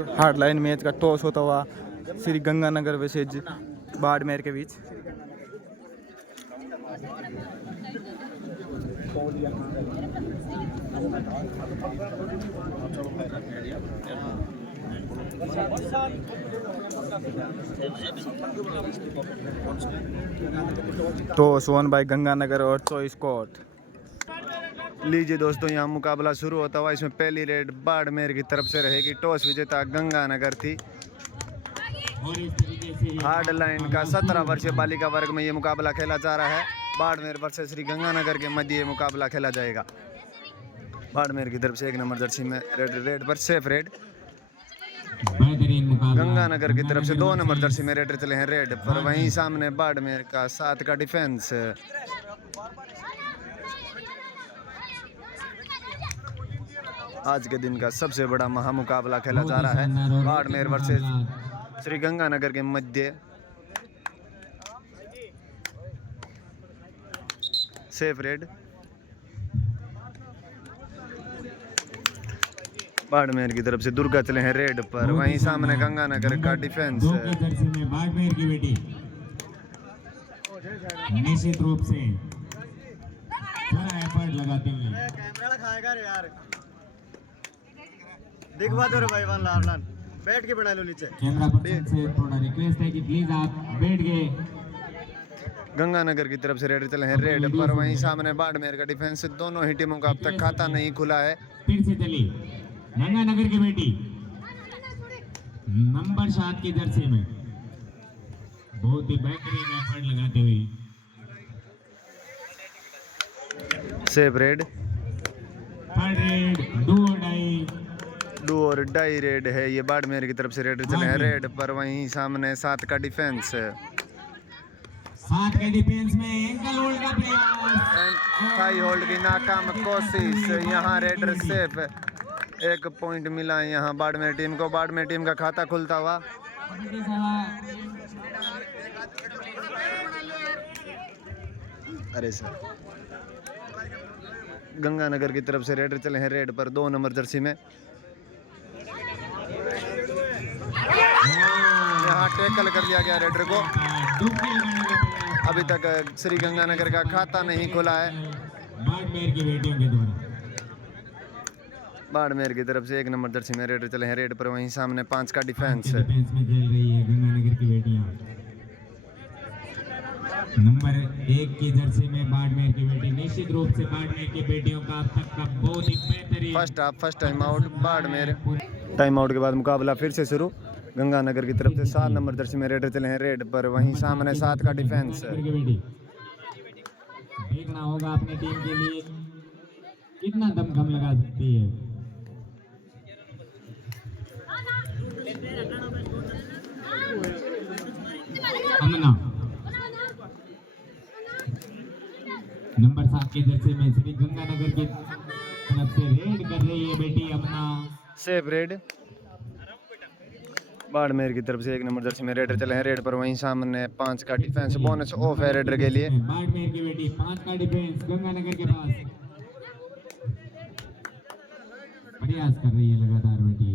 Hard line match का toss होता हुआ श्री गंगानगर वर्सेज बाड़मेर के बीच। टॉस वन बाय गंगानगर और चॉइस कोर्ट। लीजिए दोस्तों, यहाँ मुकाबला शुरू होता हुआ। इसमें पहली रेड बाड़मेर की तरफ से रहेगी। टॉस विजेता गंगानगर थी। हार्ड लाइन का 17 वर्षीय बालिका वर्ग में ये मुकाबला खेला जा रहा है। बाड़मेर वर्सेस श्री गंगानगर के मध्य ये मुकाबला खेला जाएगा। बाड़मेर की तरफ से 1 नंबर जर्सी में रेड पर सेफ रेड। गंगानगर की तरफ से 2 नंबर जर्सी में रेड चले हैं रेड पर। वहीं सामने बाड़मेर का 7 का डिफेंस। आज के दिन का सबसे बड़ा महामुकाबला खेला जा रहा है। बाड़मेर वर्सेस श्री गंगानगर के मध्य सेफ रेड। बाड़मेर की तरफ से दुर्गा चले हैं रेड पर। वहीं सामने गंगानगर का डिफेंस। बाड़मेर की बेटी निश्चित रूप से पूरा एफर्ट लगाते हैं। कैमरा खाएगा रे यार, दिखवा दो रे भाई। वन लार्लन बैठ के बना लो नीचे। कैमरा पर्सन से थोड़ा रिक्वेस्ट है कि प्लीज आप बैठ गए। गंगानगर की तरफ से रेड चले हैं रेड पर। वहीं सामने बाड़मेर का डिफेंस। दोनों ही टीमों का अब तक खाता नहीं खुला है। फिर से चली गंगानगर की बेटी नंबर 7 की जर्सी में बहुत ही बेहतरीन एफर्ट लगाते हुए सेफ रेड। डू और डाई रेड है ये। बाड़मेर की तरफ से रेड चले हैं रेड पर। वहीं सामने 7 का डिफेंस। 7 के डिफेंस में एंकल होल्ड का प्रयास। थाई होल्ड की नाकाम कोशिश। यहाँ रेडर सेफ। 1 पॉइंट मिला है यहाँ बाड़मेर टीम को। बाड़मेर टीम का खाता खुलता हुआ। अरे सर, गंगानगर की तरफ से रेडर चले हैं रेड पर 2 नंबर जर्सी में। यहाँ टैकल कर लिया गया रेडर को। अभी तक श्री गंगानगर का खाता नहीं खुला है। बाड़मेर की बेटियों के द्वारा बाड़मेर की तरफ से 1 नंबर जर्सी में रेडर चले हैं रेड पर। वहीं सामने 5 का डिफेंस। में खेल रही है गंगानगर की बेटियां। नंबर 1 की जर्सी में बाड़मेर की बेटी। निश्चित रूप से बाड़मेर की बेटियों का अब तक का बहुत ही बेहतरीन first time out Barmer. Time out के बाद मुकाबला फिर से शुरू। गंगानगर की तरफ से 7 नंबर जर्सी में रेडर चले हैं रेड पर। वहीं सामने 7 का डिफेंस। देखना होगा अपनी टीम के लिए कितना दमखम लगा सकती है। अमना नंबर 7 की जर्सी में श्री गंगानगर की तरफ से रेड कर रही है बेटी अमना। Safe red. बाड़मेर की तरफ से 1 नंबर जर्सी में रेडर चले हैं रेड पर। वहीं सामने 5 का डिफेंस। बोनस ऑफ है रेडर के लिए। बाड़मेर की बेटी 5 का डिफेंस गंगानगर के पास प्रयास कर रही है लगातार बेटी।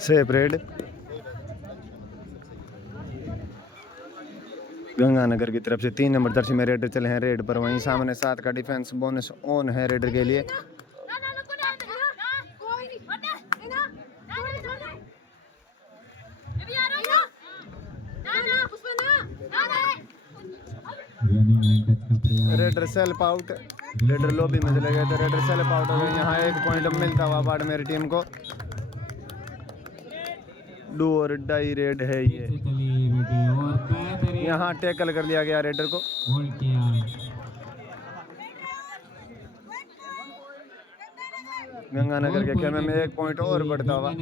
Safe raid. गंगानगर की तरफ से 3 नंबर जर्सी में रेडर चले हैं रेड पर। वहीं सामने 7 का डिफेंस। बोनस ऑन है रेडर के लिए। Raider self out. Raider lobby में चले गए थे। रेडर सेल्फ आउट हो गए। यहाँ 1 पॉइंट मिलता हुआ बाड़मेर टीम को। डू और डाई रेड है ये। यहाँ टैकल कर लिया गया रेडर को। गंगानगर के खेमे में 1 पॉइंट और बढ़ता हुआ।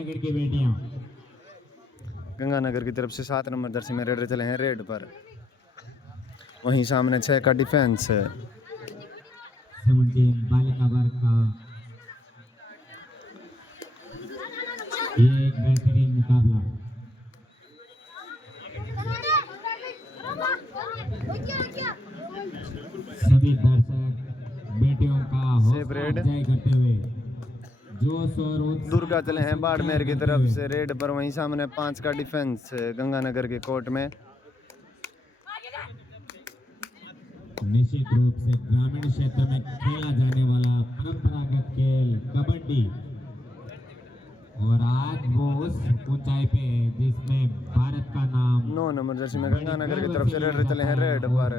गंगानगर की तरफ से 7 नंबर जर्सी में रेडर चले हैं रेड पर। वहीं सामने 6 का डिफेंस। 17 बालिका वर्ग का एक बेहतरीन मुकाबला। सभी दर्शक बेटियों का हौसला अफजाई करते हुए जोश और उत्साह दुर्गा चले हैं का बाड़मेर की संचार तरफ करते से रेड पर, वहीं सामने 5 का डिफेंस गंगानगर के कोर्ट में। हुए। निश्चित रूप से ग्रामीण क्षेत्र में खेला जाने वाला परंपरागत खेल कबड्डी, और आज वो उस ऊंचाई पे है जिसमें भारत का नाम 9 नंबर जर्सी में गंगानगर की तरफ से रेडर चले हैं रेड पर,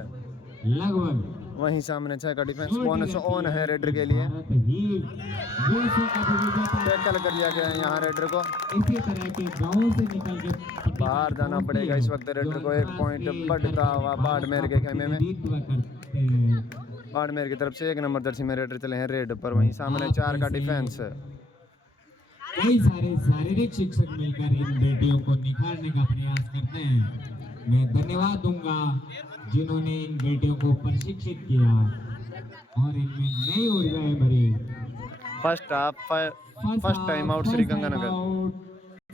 लगभग वहीं सामने 6 का डिफेंस बोनस ऑन है रेडर के लिए। भारत ही विश्व का विजेता है। टैकल कर लिया गया है यहाँ रेडर को, इसी तरह के गांव से निकल के बाहर जाना पड़ेगा इस वक्त रेडर को। 1 पॉइंट बढ़ता हुआ बाड़मेर के खेमे में। प्रतिनिधित्व करते हैं। बाड़मेर की तरफ से 1 नंबर जर्सी में रेडर चले हैं रेड पर, वहीं सामने 4 का डिफेंस। कई सारे शारीरिक शिक्षक मिलकर इन बेटियों को निखारने का प्रयास करते हैं। मैं धन्यवाद दूंगा जिन्होंने इन बेटियों को प्रशिक्षित किया और इनमें नई ऊर्जाएं भरी। First half first time out Shri Ganganagar.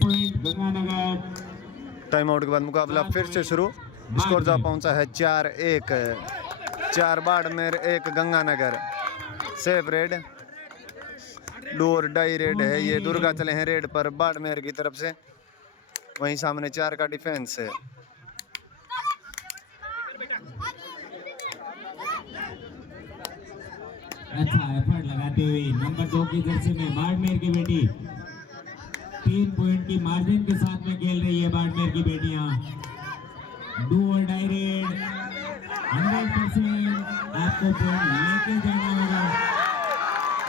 Point Ganganagar. Time out के बाद मुकाबला फिर से शुरू। स्कोर जा पहुंचा है 4-1, 4 Barmer 1 Ganganagar. Safe red, do और डाई रेड है ये। दुर्गा चले हैं रेड पर बाड़मेर की तरफ से, वहीं सामने 4 का डिफेंस है। अच्छा एफर्ट लगाते हुए नंबर 2 की जर्सी में बाड़मेर की बेटी 3 पॉइंट की मार्जिन के साथ में खेल रही है। बाड़मेर की बेटियां डू और डाई रेड 100% आपको पॉइंट लेके जाना होगा।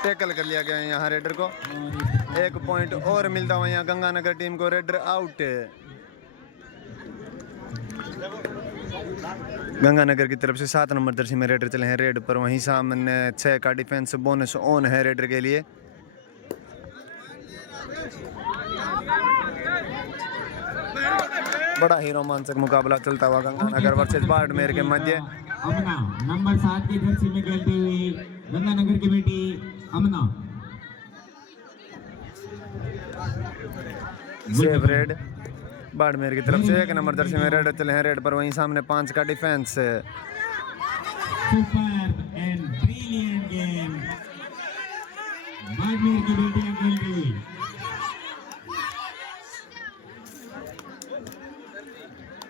टैकल कर लिया गया है यहाँ रेडर को। और 1 पॉइंट और मिलता हुआ यहाँ गंगानगर टीम को। Raider out. गंगानगर की तरफ से 7 नंबर जर्सी में रेडर चले हैं रेड पर, वहीं सामने 6 का डिफेंस बोनस ऑन है रेडर के लिए। बड़ा ही रोमांचक मुकाबला चलता हुआ गंगानगर वर्सेस बाड़मेर के मध्य। अमना नंबर 7 की जर्सी में खेलती हुई गंगानगर की बेटी अमना। सेफ रेड, बाड़मेर की तरफ से 1 नंबर जर्सी में रेड चले हैं रेड पर, वहीं सामने 5 का defence. Super and brilliant game Barmer की बेटियां खेल रही।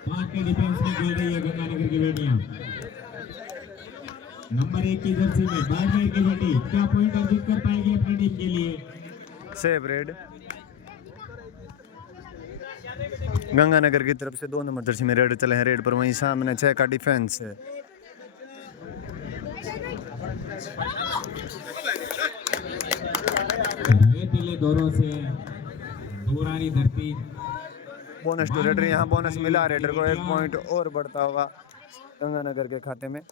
पांच के डिफेंस में खेल रही है गंगानगर की बेटियां। नंबर 1 की जर्सी में बाड़मेर की बेटी क्या पॉइंट अर्जित कर पाएगी अपनी टीम के लिए। सेफ रेड, गंगानगर की तरफ से 2 नंबर जर्सी में रेड चले हैं रेड पर, वहीं सामने 6 का डिफेंस है। रेतीले दौरों से दूरानी धरती। बोनस टू रेडर, यहाँ बोनस मिला रेडर को। 1 पॉइंट और बढ़ता होगा गंगानगर के खाते में।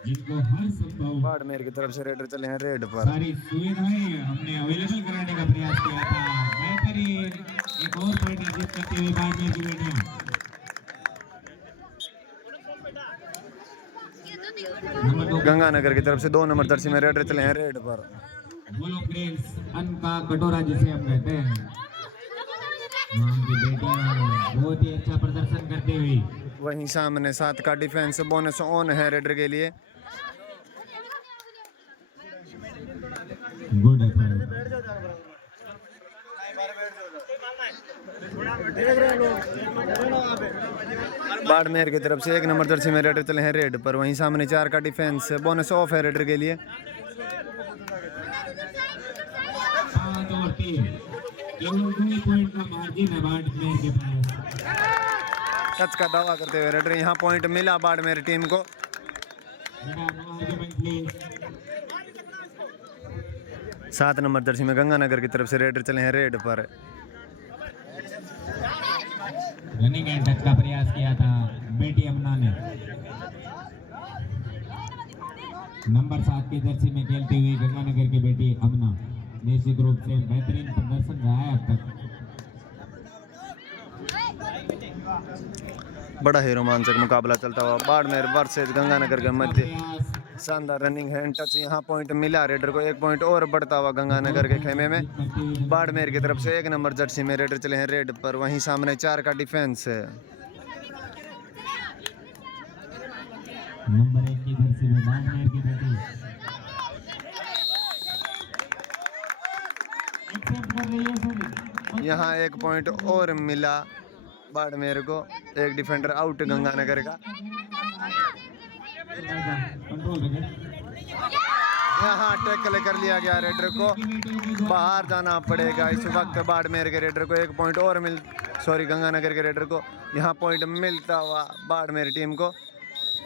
जिनको हर संभव बाड़मेर की तरफ से रेडर चले हैं रेड पर। सारी सुविधाएं हमने अवेलेबल कराने का प्रयास किया था। बेहतरीन एक और पॉइंट अर्जित करते हुए बाड़मेर की बेटियां। नंबर 2 गंगानगर की तरफ से 2 नंबर जर्सी में रेडर चले हैं रेड पर। गोलो ग्रेस अन्न का कटोरा जिसे हम कहते हैं। वहाँ की बेटियां बहुत ही अच्छा प्रदर्शन करते हुए। वहीं सामने 7 का डिफेंस बोनस ऑन है रेडर के लिए। Good effort. बाड़मेर की तरफ से 1 नंबर जर्सी में रेडर चले हैं रेड पर, वहीं सामने 4 का डिफेंस बोनस ऑफ है रेडर के लिए। 5 और 3 केवल 2 पॉइंट का मार्जिन है बाड़मेर के पास। टच का दावा करते हुए रेडर, यहाँ पॉइंट मिला बाड़मेर टीम को। बेटा no argument please. 7 number jersey में गंगानगर की तरफ से रेडर चले हैं रेड पर। रनिंग एंड टच का प्रयास किया था बेटी अमना ने। नंबर 7 की जर्सी में खेलती हुई गंगानगर की बेटी अमना निश्चित रूप से बेहतरीन प्रदर्शन रहा है अब तक। बड़ा ही रोमांचक मुकाबला चलता हुआ बाड़मेर वर्सेस गंगानगर के मध्य। शानदार रनिंग हैंड टच, यहाँ पॉइंट मिला रेडर को। 1 पॉइंट और बढ़ता हुआ गंगानगर के खेमे में। बाड़मेर की तरफ से 1 नंबर जर्सी में रेडर चले हैं रेड पर, वहीं सामने 4 का डिफेंस है। नंबर 1 की जर्सी में बाड़मेर की बेटी कर रही है सर। यहाँ एक पॉइंट और मिला बाड़मेर को, एक डिफेंडर आउट गंगानगर का। कंट्रोल रखें। यहाँ टैकल कर लिया गया रेडर को, बाहर जाना पड़ेगा इस वक्त बाड़मेर के रेडर को। एक पॉइंट और गंगानगर के रेडर को यहाँ पॉइंट मिलता हुआ बाड़मेर टीम को।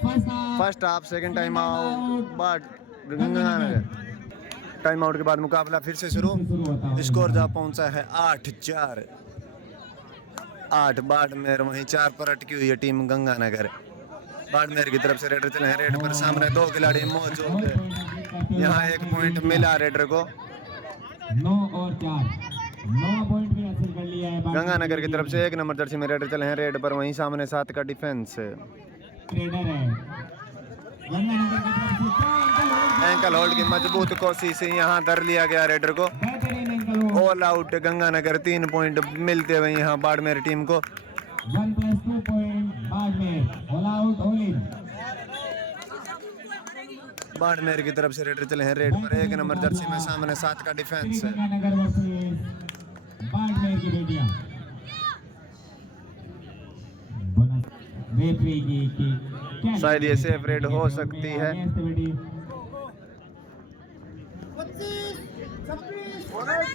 First half second time out Ganganagar. Time out के बाद मुकाबला फिर से शुरू। स्कोर जा पहुंचा है 8-4। 8 बाड़मेर, वहीं 4 पर अटकी हुई है टीम गंगानगर। बाड़मेर की तरफ से रेडर चले हैं रेड पर, सामने 2 खिलाड़ी मौजूद है। यहाँ एक पॉइंट मिला रेडर को। 9 और 4, 9 पॉइंट भी हासिल कर लिया है गंगानगर की तरफ से 1 नंबर जर्सी में रेडर चले हैं रेड पर, वहीं सामने 7 का डिफेंस। रेडर है गंगानगर की तरफ से। एंकल होल्ड की मजबूत कोशिश से यहाँ धर लिया गया रेडर को। बेहतरीन ankle hold. All out Ganganagar. 3 point मिलते हुए यहाँ बाड़मेर टीम को। 1+2 point Barmer. All out, all in. Barmer की तरफ से रेडर चले हैं रेड पर, 1 नंबर जर्सी में सामने 7 का डिफेंस। गंगानगर वर्सेस बाड़मेर की बेटियां। रेफरी की शायद ये सेफ रेड हो सकती है।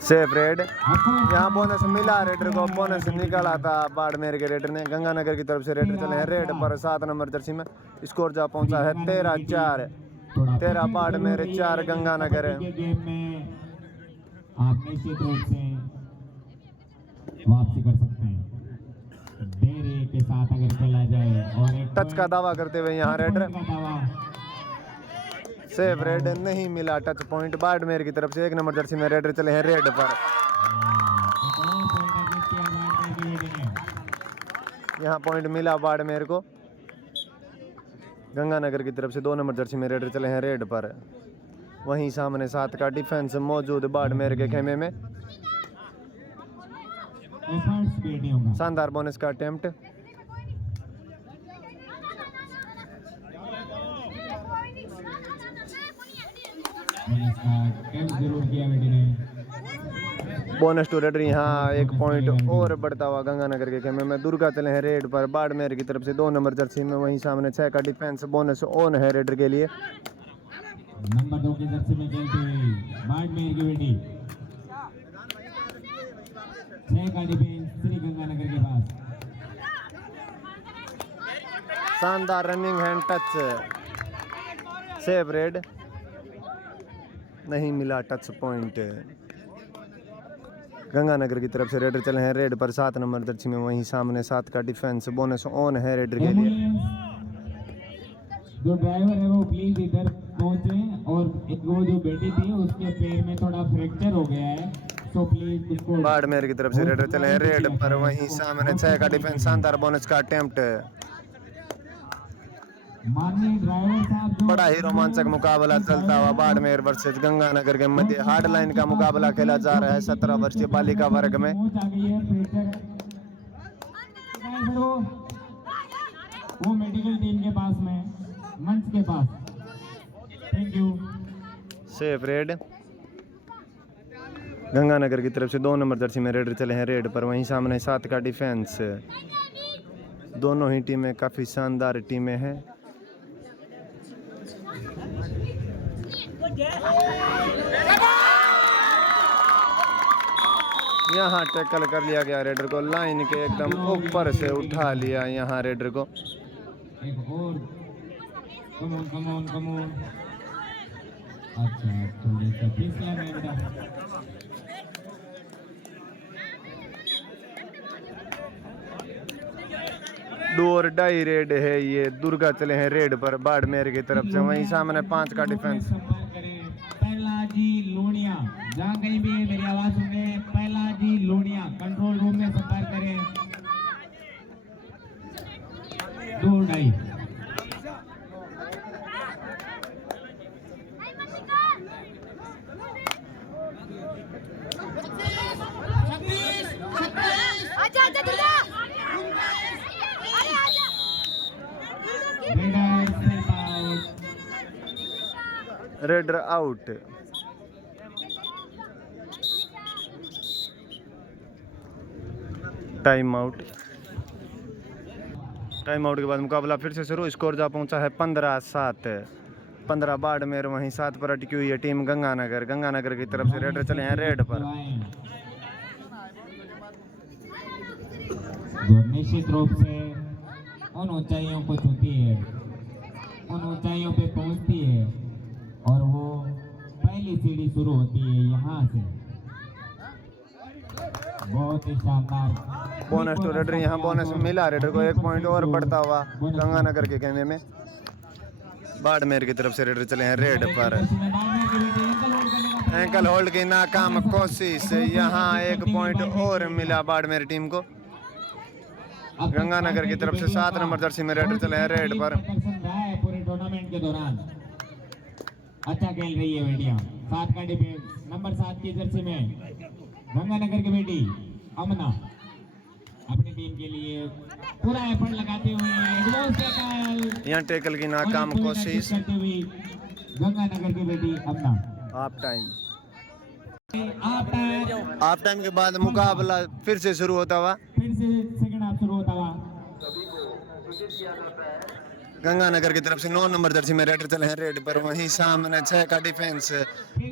Safe red. यहाँ बोनस मिला रेडर को, बोनस निकाला था बाड़मेर के रेडर ने। गंगानगर की तरफ से रेडर चले हैं रेड पर 7 नंबर जर्सी में। स्कोर जा पहुंचा है 13-4। 13 बाड़मेर, 4 गंगानगर है। आप निश्चित रूप से वापसी कर सकते हैं डेरे के साथ अगर खेला जाए। और एक टच का दावा करते हुए यहाँ रेडर। सेफ रेड नहीं मिला टच पॉइंट। बाड़मेर की तरफ से 1 नंबर जर्सी में रेडर चले हैं रेड पर। यहाँ पॉइंट मिला बाड़मेर को। गंगानगर की तरफ से 2 नंबर जर्सी में रेडर चले हैं रेड पर, वहीं सामने 7 का डिफेंस मौजूद बाड़मेर के खेमे में। शानदार बोनस का अटेम्प्ट। Bonus to raider. यहाँ एक पॉइंट और बढ़ता हुआ गंगानगर के खेमे में। दुर्गा चले हैं रेड पर बाड़मेर की तरफ से 2 नंबर जर्सी में, वहीं सामने 6 का डिफेंस। बोनस ऑन है रेडर के लिए। नंबर 2 की जर्सी में खेलते हुए बाड़मेर की बेटी, 6 का डिफेंस श्री गंगानगर के पास। शानदार running hand touch. Safe red नहीं मिला टच पॉइंट। गंगानगर की तरफ से रेडर चले हैं रेड पर 7 नंबर जर्सी में, वहीं सामने 7 का डिफेंस। बोनस ऑन है रेडर के लिए। जो ड्राइवर है वो प्लीज इधर पहुंचे, और एक वो जो बेटी थी उसके पैर में थोड़ा फ्रैक्चर हो गया है, तो प्लीज उसको। बाड़मेर की तरफ से रेडर चले हैं रेड पर, वहीं सामने 6 का डिफेंस। शानदार बोनस का अटेम्प्ट। माननीय ड्राइवर साहब, बड़ा ही रोमांचक मुकाबला चलता हुआ बाड़मेर वर्सेस गंगानगर के मध्य हार्ड लाइन का मुकाबला खेला जा रहा है 17 वर्षीय बालिका वर्ग में। वो मेडिकल टीम के पास में, मंच के पास। Thank you. Safe raid. Ganganagar की तरफ से 2 नंबर जर्सी में रेडर चले हैं रेड पर, वहीं सामने 7 का डिफेंस। दोनों ही टीमें काफी शानदार टीमें हैं। यहाँ टैकल कर लिया गया रेडर को, लाइन के एकदम ऊपर से उठा लिया यहाँ रेडर को। एक और कम ऑन। अच्छा थोड़ी सा फिसला है बेटा। डू और डाई रेड है ये। दुर्गा चले हैं रेड पर बाड़मेर की तरफ से, वहीं सामने 5 का डिफेंस। पहला जी लोनिया, जहाँ कहीं भी मेरी आवाज सुने, पहला जी लोनिया कंट्रोल रूम में संपर्क करें। 2 die. Raider out. Time out. Time out के बाद मुकाबला फिर से शुरू। स्कोर जा पहुंचा है 15-7। 15 बाड़मेर, वहीं 7 पर अटकी हुई है टीम गंगानगर। गंगानगर की तरफ से रेडर चले हैं रेड पर। जो निश्चित रूप से उन ऊंचाइयों को छूती है, उन ऊंचाइयों पे पहुंचती है और वो पहली सीढ़ी शुरू होती है यहाँ से। बहुत ही शानदार बोनस टू रेडर, यहाँ बोनस मिला रेडर को 1 पॉइंट और बढ़ता हुआ गंगानगर के कहने में। बाड़मेर की तरफ से रेडर चले हैं रेड पर। एंकल होल्ड की नाकाम कोशिश, यहाँ 1 पॉइंट और मिला बाड़मेर टीम को। गंगानगर की तरफ से 7 नंबर जर्सी में रेडर चले हैं रेड पर। पूरे टूर्नामेंट के दौरान अच्छा खेल रही है बेटियां। 7 का डिफेंस, नंबर 7 की जर्सी में गंगानगर की बेटी अमना अपनी टीम के लिए पूरा एफर्ट लगाते हुए यहाँ टैकल की नाकाम कोशिश। करते हुए गंगानगर की बेटी Amna. Half time. Half time, half time के बाद मुकाबला फिर से शुरू होता हुआ। फिर से सेकंड हाफ शुरू होता हुआ। गंगानगर की तरफ से 9 नंबर जर्सी में रेडर चले हैं रेड पर। वहीं सामने 6 का डिफेंस।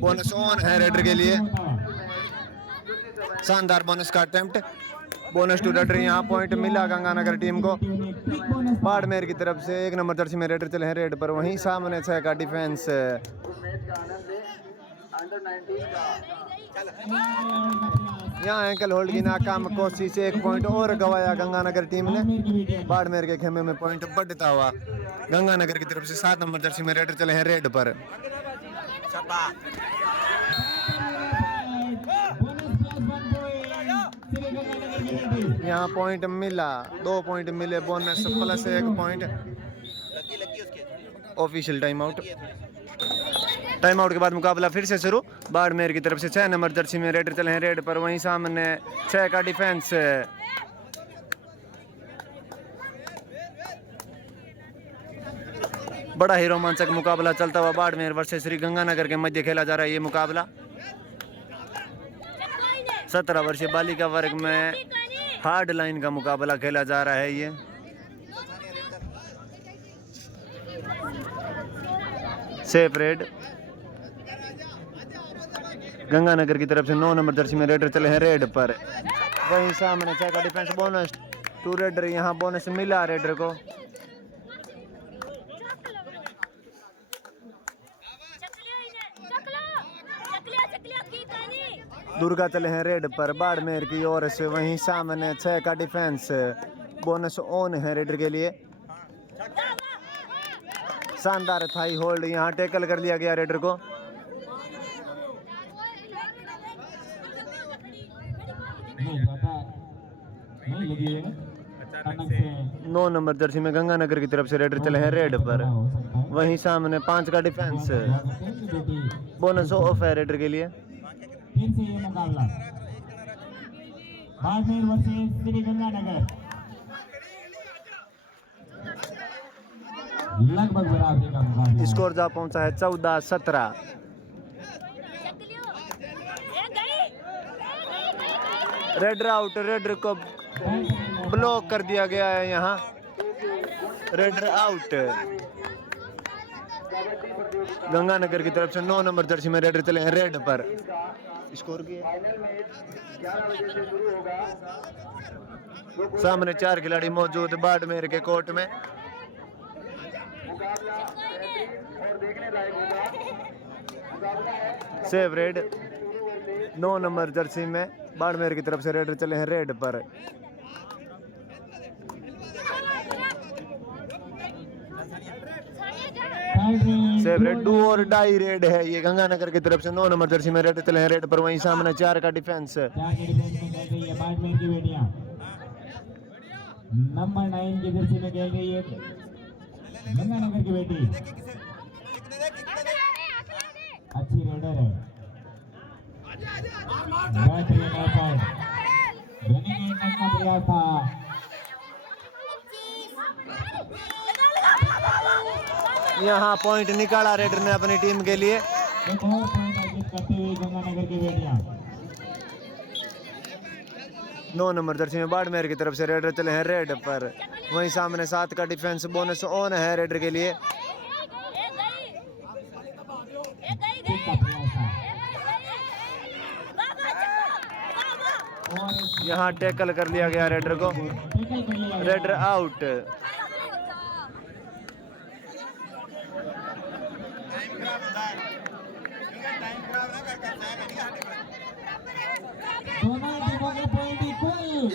बोनस ऑन है रेडर के लिए। शानदार बोनस का अटेम्प्ट। बोनस टू रेडर, यहाँ पॉइंट मिला गंगानगर टीम को। बाड़मेर की तरफ से 1 नंबर जर्सी में रेडर चले हैं रेड पर। वहीं सामने 6 का डिफेंस। यहाँ एंकल होल्ड की नाकाम कोशिश से 1 पॉइंट और गवाया गंगानगर टीम ने। बाड़मेर के खेमे में पॉइंट बढ़ता हुआ गंगानगर की तरफ से 7 नंबर जर्सी में रेडर चले हैं रेड पर। यहाँ पॉइंट मिला, 2 पॉइंट मिले, bonus plus 1 point. Official time out. Time out के बाद मुकाबला फिर से शुरू। बाड़मेर की तरफ से 6 नंबर जर्सी में रेडर चले हैं रेड पर। वहीं सामने 6 का डिफेंस। बड़ा ही रोमांचक मुकाबला चलता हुआ बाड़मेर वर्सेस श्री गंगानगर के मध्य खेला जा रहा है ये मुकाबला। 17 वर्षीय बालिका वर्ग में हार्ड लाइन का मुकाबला खेला जा रहा है ये। Safe raid. गंगानगर की तरफ से 9 नंबर जर्सी में रेडर चले हैं रेड पर। वहीं सामने 6 का डिफेंस। बोनस टू रेडर, यहाँ बोनस मिला रेडर को। दुर्गा चले हैं रेड पर बाड़मेर की ओर से। वहीं सामने 6 का डिफेंस। बोनस ऑन है रेडर के लिए। शानदार थाई होल्ड, यहाँ टैकल कर लिया गया रेडर को। नहीं लगी है। 9 नंबर जर्सी में गंगानगर की तरफ से रेडर चले हैं रेड पर। वहीं सामने 5 का डिफेंस। बोनस ऑफ है रेडर के लिए। फिर से ये मुकाबला बाड़मेर वर्सेस श्री गंगानगर। लगभग बराबरी का मुकाबला। स्कोर जा पहुंचा है 14-17। Raider out. रेडर को ब्लॉक कर दिया गया है यहाँ। Raider out. गंगानगर की तरफ से 9 नंबर जर्सी में रेडर चले हैं रेड पर। स्कोर की सामने 4 खिलाड़ी मौजूद बाड़मेर के कोर्ट में। Save red. 9 नंबर जर्सी में बाड़मेर की तरफ से रेडर चले हैं रेड पर। Save red. डू और डाई रेड है ये। गंगानगर की तरफ से 9 नंबर जर्सी में रेड चले हैं रेड पर। वहीं सामने 4 का डिफेंस। बाड़मेर की बेटियां नंबर 9 की जर्सी में खेल रही है गंगानगर की बेटी। अच्छी रेडर है। का प्रयास था। यहाँ पॉइंट निकाला रेडर ने अपनी टीम के लिए। एक और पॉइंट अर्जित करते हुए गंगानगर की बेटियां। 9 नंबर जर्सी में बाड़मेर की तरफ से रेडर चले हैं रेड पर। वहीं सामने 7 का डिफेंस बोनस ऑन है रेडर के लिए। यहाँ टैकल कर लिया गया रेडर को, रेडर आउट।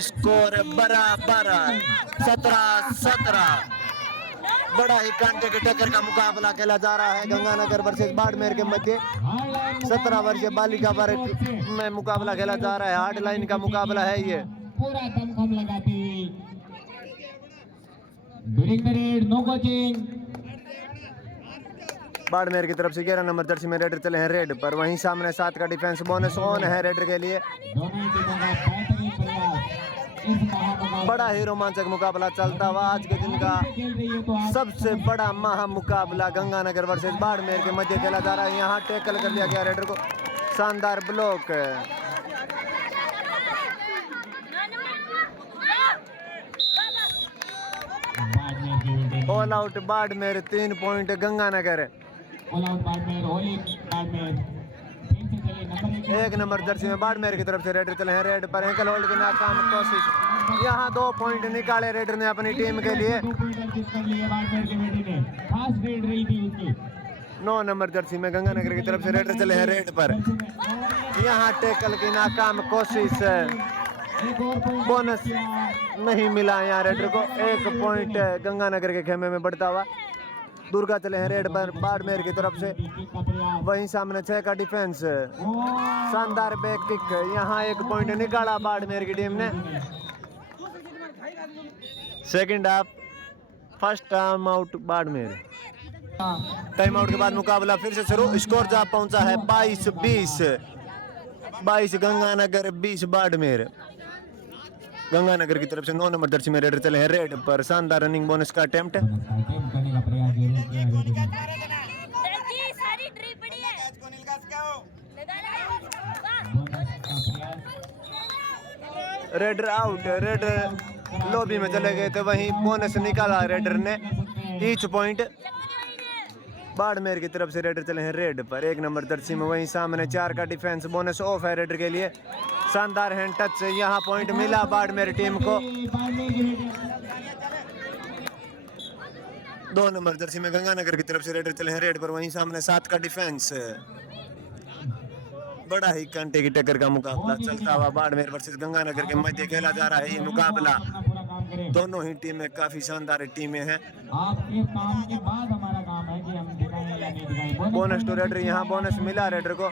स्कोर बराबर 17-17। बड़ा ही कांटे के टक्कर का मुकाबला खेला जा रहा है गंगानगर वर्सेस बाड़मेर के मध्य। 17 वर्षीय बालिका वर्ग में मुकाबला खेला जा रहा है। हार्ड लाइन का मुकाबला है ये। पूरा दमखम लगाते during the raid, no coaching. Barmer की तरफ से 11 नंबर जर्सी में रेडर चले हैं रेड पर। वहीं सामने 7 का डिफेंस बोनस ऑन है रेडर के लिए। दोनों टीमों का बेहतरीन प्रयास इस महामुकाबला। बड़ा ही रोमांचक मुकाबला चलता हुआ आज के दिन का खेल रही है तो आप सबसे बड़ा महामुकाबला गंगानगर वर्सेस बाड़मेर के मध्य खेला जा रहा है। यहाँ टैकल कर लिया गया रेडर को, शानदार ब्लॉक। बाड़मेर की wicket. All out Barmer, 3 point Ganganagar. All out Barmer, Holi Barmer. फिर से चले नंबर 1 नंबर जर्सी में बाड़मेर की तरफ से रेडर चले हैं रेड पर। एंकल होल्ड की नाकाम कोशिश। यहाँ 2 पॉइंट निकाले रेडर ने अपनी टीम के लिए। 2 पॉइंट अर्जित कर लिए बाड़मेर के बेटे ने। फास्ट रेड रही थी उसकी। 9 नंबर जर्सी में गंगानगर की तरफ से रेडर चले हैं रेड पर। यहाँ टैकल की नाकाम कोशिश, एक और पॉइंट बोनस नहीं मिला यहाँ रेडर को। 1 पॉइंट गंगानगर के खेमे में बढ़ता हुआ। दुर्गा चले हैं रेड पर बाड़मेर की तरफ से। का प्रयास। वहीं सामने 6 का डिफेंस, शानदार बैक किक। यहाँ 1 पॉइंट निकाला बाड़मेर की टीम ने। Second half, first time out Barmer. Time out के बाद मुकाबला फिर से शुरू। स्कोर जहाँ पहुंचा है 22-20। 22 गंगानगर, 20 बाड़मेर। गंगानगर की तरफ से 9 नंबर जर्सी में रेडर चले हैं रेड पर। शानदार रनिंग बोनस का अटेम्प्ट। अटेम्प्ट करने का प्रयास जरूर किया रेड ने। बोनस का प्रयास। रेडर आउट, रेडर लॉबी में चले गए थे। वहीं बोनस निकाला रेडर ने, ईच पॉइंट। बाड़मेर की तरफ से रेडर चले हैं रेड पर। 1 नंबर जर्सी में। वहीं सामने 4 का डिफेंस, बोनस ऑफ है रेडर के लिए। शानदार हैंड टच से यहाँ पॉइंट मिला बाड़मेर टीम को। 2 नंबर जर्सी में गंगानगर की तरफ से रेडर चले हैं रेड पर। वहीं सामने 7 का डिफेंस। बड़ा ही कांटे की टक्कर का मुकाबला चलता हुआ बाड़मेर वर्सेस गंगानगर के मध्य खेला जा रहा है ये मुकाबला। पूरा काम करें। दोनों ही टीमें काफी शानदार टीमें हैं। आपके काम के बाद हमारा काम है कि हम दिखाएं या नहीं दिखाएं। बोनस टू रेडर, यहाँ बोनस मिला रेडर को।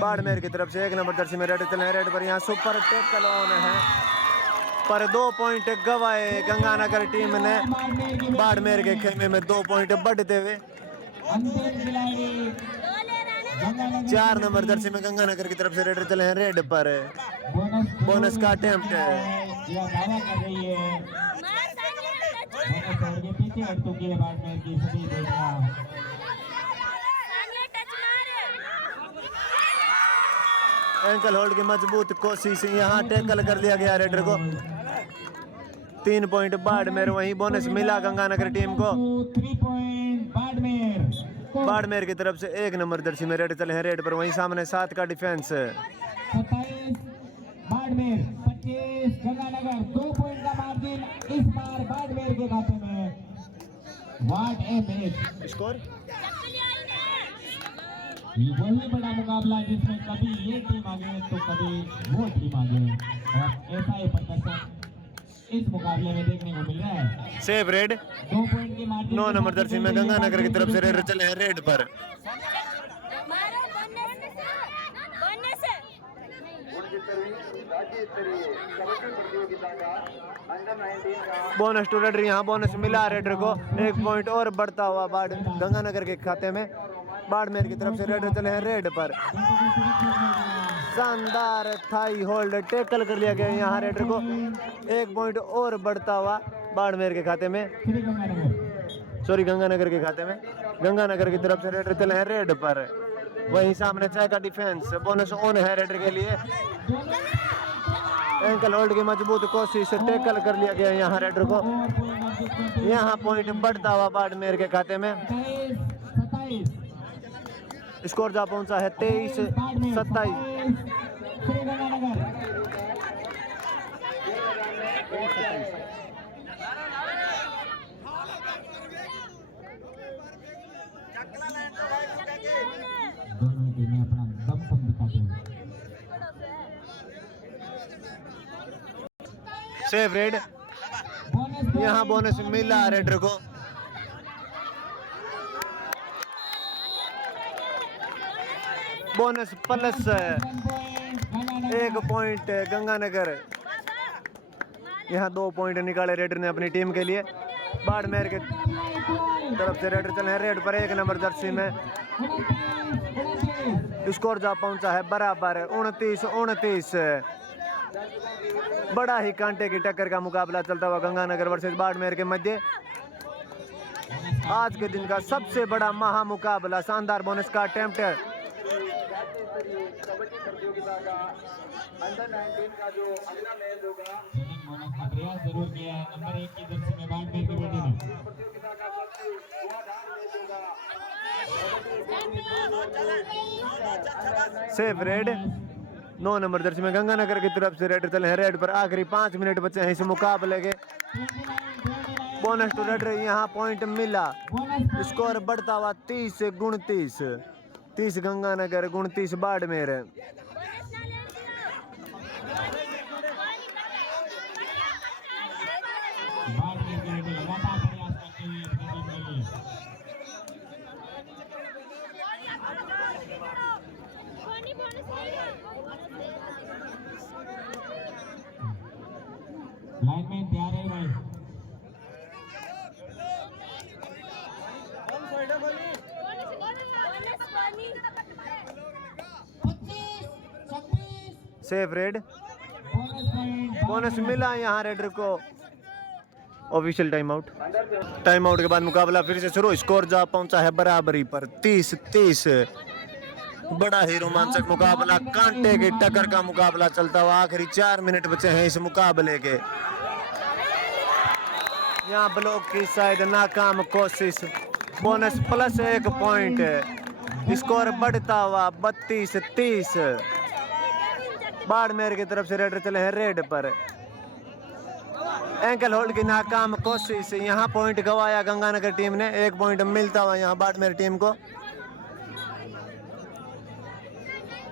बाड़मेर की तरफ से 1 नंबर जर्सी में रेडर चले हैं रेड पर। यहाँ सुपर टैकल ऑन है पर 2 पॉइंट गवाए गंगानगर टीम ने। बाड़मेर के खेमे में 2 पॉइंट बढ़ते हुए। अंतिम खिलाड़ी 4 नंबर जर्सी में गंगानगर की तरफ से रेडर चले हैं रेड पर। बोनस का अटेम्प्ट। यह दावा कर रही है बोनस और के पीछे हट चुकी है बाड़मेर की सभी देखना। एंकल होल्ड की मजबूत कोशिश, यहाँ टैकल कर लिया गया रेडर को। 3 पॉइंट बाड़मेर। वहीं बोनस मिला गंगानगर टीम को। 3 पॉइंट बाड़मेर। बाड़मेर की तरफ से 1 नंबर जर्सी में रेड चले हैं रेड पर। वहीं सामने 7 का डिफेंस। 27 बाड़मेर, 25 गंगानगर। 2 पॉइंट का मार्जिन इस बार बाड़मेर के खाते में। What A match. स्कोर वही बड़ा मुकाबला जिसमें कभी ये टीम आगे तो कभी वो टीम आगे, और ऐसा ही प्रदर्शन इस मुकाबले में देखने को मिल रहा है। Save red. 2 पॉइंट की मार्जिन। 9 नंबर जर्सी में गंगानगर की तरफ से रेड चले हैं रेड पर। बोनस टू रेडर, यहाँ बोनस मिला रेडर को। 1 पॉइंट और बढ़ता हुआ गंगानगर के खाते में। बाड़मेर की तरफ से रेडर चले हैं रेड पर। शानदार थाई होल्ड, टैकल कर लिया गया यहाँ रेडर को। 1 पॉइंट और बढ़ता हुआ बाड़मेर के खाते में, सॉरी गंगानगर के खाते में। गंगानगर की तरफ से रेडर चले हैं रेड पर। वहीं सामने 6 का डिफेंस, बोनस ऑन है रेडर के लिए। एंकल होल्ड की मजबूत कोशिश से टैकल कर लिया गया यहाँ रेडर को। यहाँ पॉइंट बढ़ता हुआ बाड़मेर के खाते में। 27 स्कोर जा पहुंचा है 23-27। दोनों टीमें अपना दमखम दिखाते हैं। सेफ रेड, यहाँ बोनस मिला रेडर को। Bonus plus 1 point Ganganagar. यहाँ 2 पॉइंट निकाले रेडर ने अपनी टीम के लिए। बाड़मेर के तरफ से रेडर चले हैं रेड पर 1 नंबर जर्सी में। स्कोर जा पहुंचा है बराबर 29-29। बड़ा ही कांटे की टक्कर का मुकाबला चलता हुआ गंगानगर वर्सेस बाड़मेर के मध्य। आज के दिन का सबसे बड़ा महा मुकाबला, शानदार बोनस का अटेम्प्ट है। बोनस का प्रयास जरूर किया है नंबर 1 की जर्सी में बाड़मेर के बेटे ने। सेफ रेड 9 नंबर जर्सी में गंगानगर की तरफ से रेडर चले हैं रेड पर। आखिरी 5 मिनट बचे हैं इस मुकाबले के। बोनस टू रेडर, यहाँ पॉइंट मिला। स्कोर बढ़ता हुआ 30-29। 30 गंगानगर 29 बाड़मेर। बाड़मेर के बेटे लगातार प्रयास करते हुए अपनी टीम के लिए। लाइनमैन तैयार है भाई। Safe red, bonus point bonus मिला यहाँ रेडर को। Official time out. Time out के बाद मुकाबला फिर से शुरू। स्कोर जा पहुंचा है बराबरी पर 30-30। बड़ा ही रोमांचक मुकाबला, कांटे की टक्कर का मुकाबला चलता हुआ। आखिरी 4 मिनट बचे हैं इस मुकाबले के। यहाँ ब्लॉक की शायद नाकाम कोशिश। Bonus plus 1 point. स्कोर बढ़ता हुआ 32-30। बाड़मेर की तरफ से रेडर चले हैं रेड पर। एंकल होल्ड की नाकाम कोशिश। यहाँ पॉइंट गवाया गंगानगर टीम ने। 1 पॉइंट मिलता हुआ यहाँ बाड़मेर टीम को।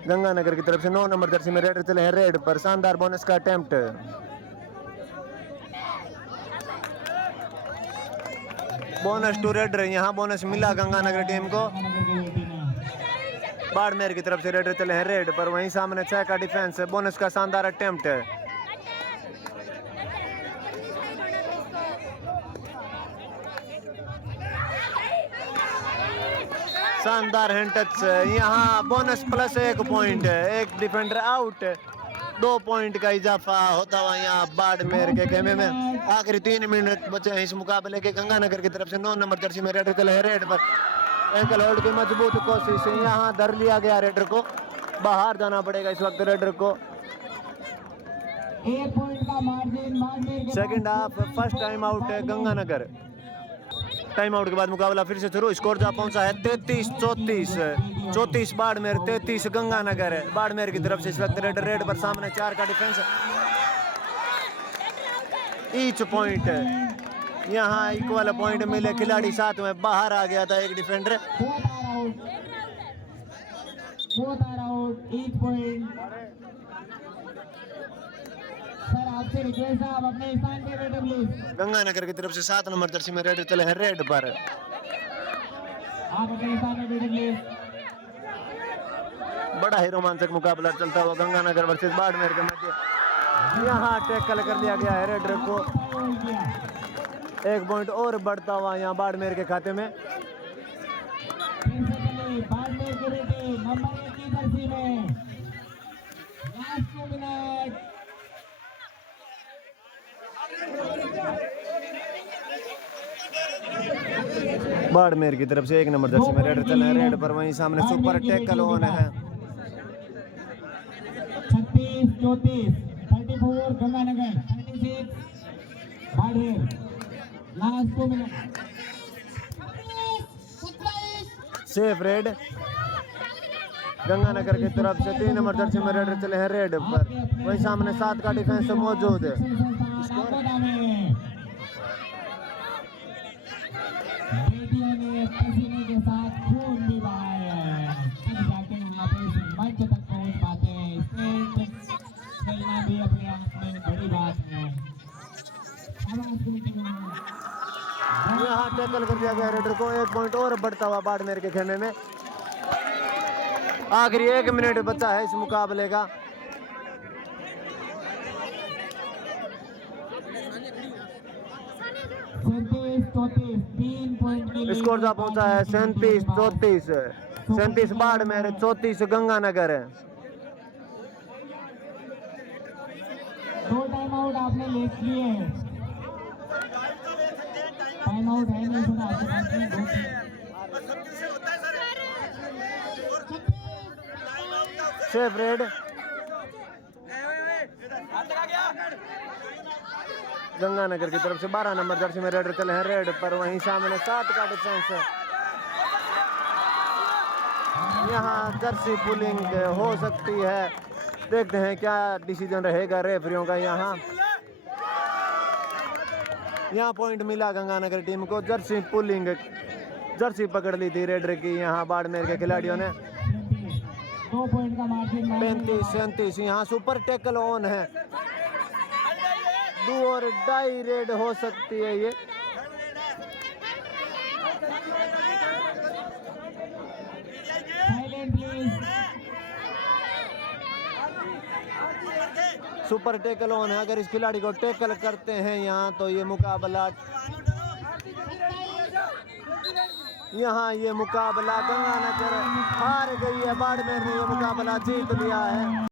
गंगानगर की तरफ से 9 नंबर जर्सी में रेडर चले हैं रेड पर। शानदार बोनस का अटेम्प्ट। बोनस टू रेडर, यहाँ बोनस मिला गंगानगर टीम को। बाड़मेर की तरफ से रेडर चले हैं रेड पर। वहीं सामने 6 का डिफेंस है। बोनस का शानदार अटेम्प्ट है। शानदार हैंड टच। यहाँ बोनस प्लस 1 पॉइंट है। 1 डिफेंडर आउट। 2 पॉइंट का इजाफा होता हुआ यहाँ बाड़मेर के खेमे में। आखिरी 3 मिनट बचे हैं इस मुकाबले के। गंगानगर की तरफ से 9 नंबर जर्सी में रेडर चले हैं रेड पर। एंकल होल्ड की मजबूत कोशिश। यहाँ धर लिया गया रेडर को। बाहर जाना पड़ेगा इस वक्त रेडर को। 1 पॉइंट का मार्जिन बाड़मेर के। Second half first time out है गंगानगर। टाइम आउट के बाद मुकाबला फिर से शुरू। स्कोर जा पहुंचा है 33-34। 34 बाड़मेर 33 गंगानगर। बाड़मेर की तरफ से इस वक्त रेड पर। सामने 4 का डिफेंस। ईच पॉइंट यहाँ इक्वल पॉइंट मिले। खिलाड़ी साथ में बाहर आ गया था एक डिफेंडर। Each point. सर आपसे रिक्वेस्ट है आप अपने स्थान पे बैठे प्लीज। गंगानगर की तरफ से 7 नंबर जर्सी में रेड चले हैं रेड पर। आप अपने स्थान पे बैठे प्लीज। बड़ा ही रोमांचक मुकाबला चलता हुआ गंगानगर वर्सेस बाड़मेर के मध्य। यहाँ टैकल कर लिया गया है रेडर को। 1 पॉइंट और बढ़ता हुआ यहाँ बाड़मेर के खाते में। बाड़मेर के बेटे नंबर 1 की जर्सी में लास्ट 2 मिनट। बाड़मेर की तरफ से 1 नंबर जर्सी में रेडर चले हैं रेड पर। वहीं सामने सुपर टैकल ऑन है। 36-34। 34 Ganganagar 36 Barmer last 2 minute safe raid Ganganagar की तरफ से 3 नंबर जर्सी में रेड चले हैं रेड पर। वही सामने 7 का डिफेंस मौजूद है। बेटियों ने पसीने के साथ खून भी बहाया है, तब जाके यहाँ पे इस मंच तक पहुँच पाते हैं। स्टेट खेलना भी अपने आप में बड़ी बात है। यहाँ टैकल कर दिया गया रेडर को। 1 पॉइंट और बढ़ता हुआ बाड़मेर के खेमे में। आखिरी 1 मिनट बचा है इस मुकाबले का। स्कोर जा पहुंचा है 37-34। 37 बाड़मेर 34 गंगानगर है। 2 टाइम आउट आपने ले लिए। टाइम आउट है नहीं सुना आपके पास में 2 सेफ रेड गंगानगर की तरफ से 12 नंबर जर्सी में रेड चले हैं रेड पर। वहीं सामने 7 का डिफेंस है। यहाँ जर्सी पुलिंग हो सकती है। देखते हैं क्या डिसीजन रहेगा रेफरियों का। यहाँ पॉइंट मिला गंगानगर टीम को। जर्सी पुलिंग जर्सी पकड़ ली थी रेडर की यहाँ बाड़मेर के खिलाड़ियों ने। 2 पॉइंट का मार्जिन 35-37। यहाँ सुपर टैकल ऑन है। 2 और डाई रेड हो सकती है ये। Silent please. Super tackle on है। अगर इस खिलाड़ी को टैकल करते हैं यहाँ तो ये मुकाबला गंगानगर हार गई है। बाड़मेर ने ये मुकाबला जीत लिया है।